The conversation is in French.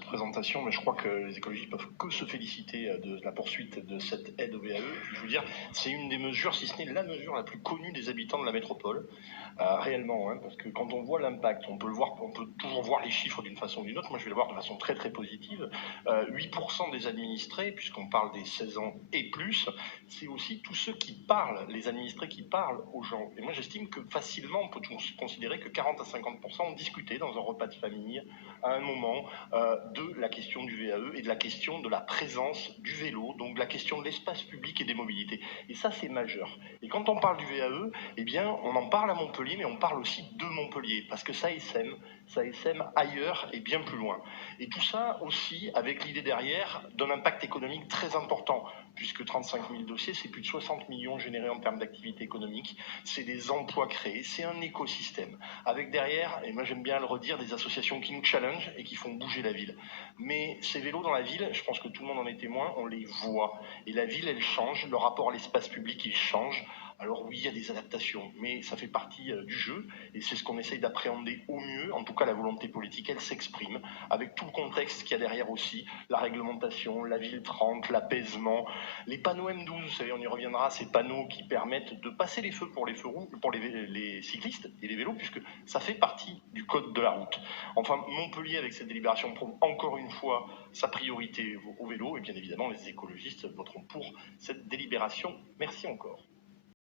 cette présentation, mais je crois que les écologistes peuvent que se féliciter de la poursuite de cette aide au VAE. Je veux dire, c'est une des mesures, si ce n'est la mesure la plus connue des habitants de la métropole, réellement, hein, parce que quand on voit l'impact, on peut le voir, on peut toujours voir les chiffres d'une façon ou d'une autre. Moi, je vais le voir de façon très très positive. 8% des administrés, puisqu'on parle des 16 ans et plus, c'est aussi tous ceux qui parlent, les administrés qui parlent aux gens. Et moi, j'estime que facilement, on peut considérer que 40 à 50% ont discuté dans un repas de famille à un moment de la question du VAE et de la question de la présence du vélo, donc de la question de l'espace public et des mobilités. Et ça, c'est majeur. Et quand on parle du VAE, eh bien, on en parle à Montpellier, mais on parle aussi de Montpellier, parce que ça essaime ailleurs et bien plus loin. Et tout ça aussi avec l'idée derrière d'un impact économique très important, puisque 35 000 dossiers, c'est plus de 60 millions générés en termes d'activité économique, c'est des emplois créés, c'est un écosystème. Avec derrière, et moi j'aime bien le redire, des associations qui nous challengent et qui font bouger la ville. Mais ces vélos dans la ville, je pense que tout le monde en est témoin, on les voit. Et la ville, elle change, le rapport à l'espace public, il change. Alors oui, il y a des adaptations, mais ça fait partie du jeu, et c'est ce qu'on essaye d'appréhender au mieux. En tout cas, la volonté politique, elle s'exprime, avec tout le contexte qu'il y a derrière aussi, la réglementation, la ville 30, l'apaisement, les panneaux M12, vous savez, on y reviendra, ces panneaux qui permettent de passer les feux pour les feux rouges, pour les cyclistes et les vélos, puisque ça fait partie du code de la route. Enfin, Montpellier, avec cette délibération, prouve encore une fois sa priorité au vélo, et bien évidemment, les écologistes voteront pour cette délibération. Merci encore.